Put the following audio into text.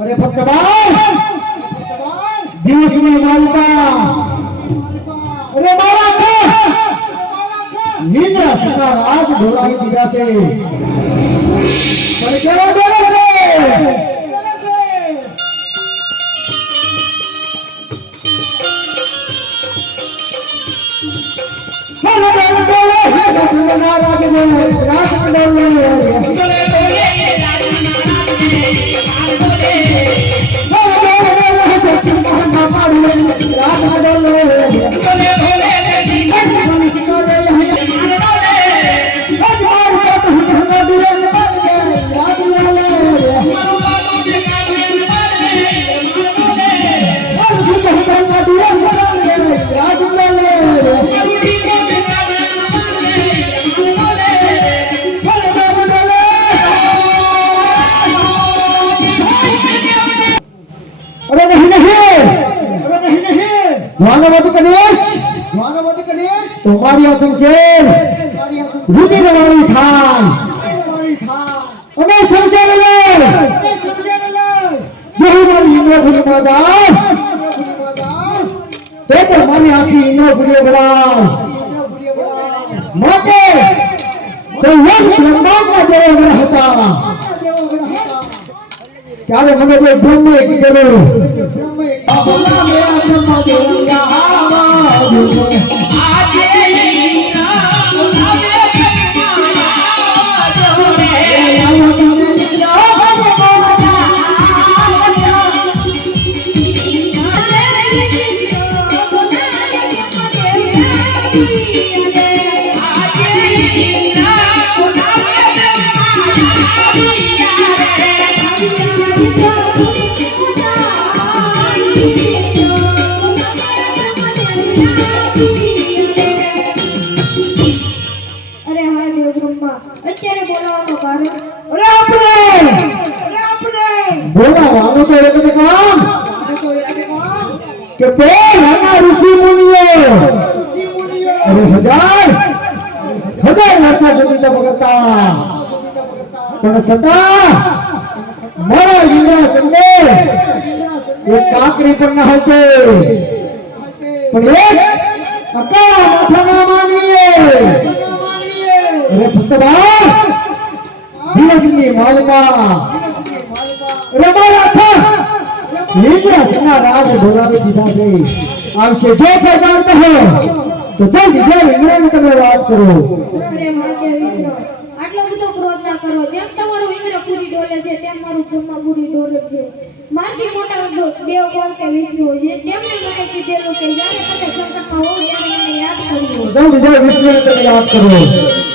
अरे भक्तबाल दिवस में मालपा अरे मारा निद्रा सका राज ढोलाई दिगा से पर क्या बोले से तुम्हारी असम से रुधि रवाई थान उन्हें समझे मिले यही मारी इंद्र भूली मादा ते तो हमारी आँखी इंद्र भूली बड़ा मौके संयोग ब्रह्मांड का देव रहता क्या रे मगे जो ब्रह्म एक करो बोला मेरा ब्रह्म देवया बोला वालों को एक काम कि पहला ऋषि मुनियों अरे हजार लड़का जो तो भगता पण सता मारा इंद्र संगे एक काकरी पण न होते पण एक अकाला माथा न मानवीये अरे भक्तबाल दिवसनी मालका रमाया था इंद्र सेना राज ढोलावे दीधा से आवशे जो प्रकार हो तो जल्दी जल्दी इंद्र ने તમે વાત કરો અરે માગે ઇન્દ્ર આટલો બધો ક્રોધ ના કરો જેમ તમારું ઇન્દ્ર પૂરી ડોલે છે તેમ મારું બ્રહ્મા પૂરી ડોલે છે મારથી મોટા દેવ કોણ કે વિષ્ણુ છે તેમને મને કીધેલું કે જ્યારે તમે સંકટમાં હો ત્યારે મને યાદ કરજો જલ્દી જલ્દી વિષ્ણુ ને તમે યાદ કરો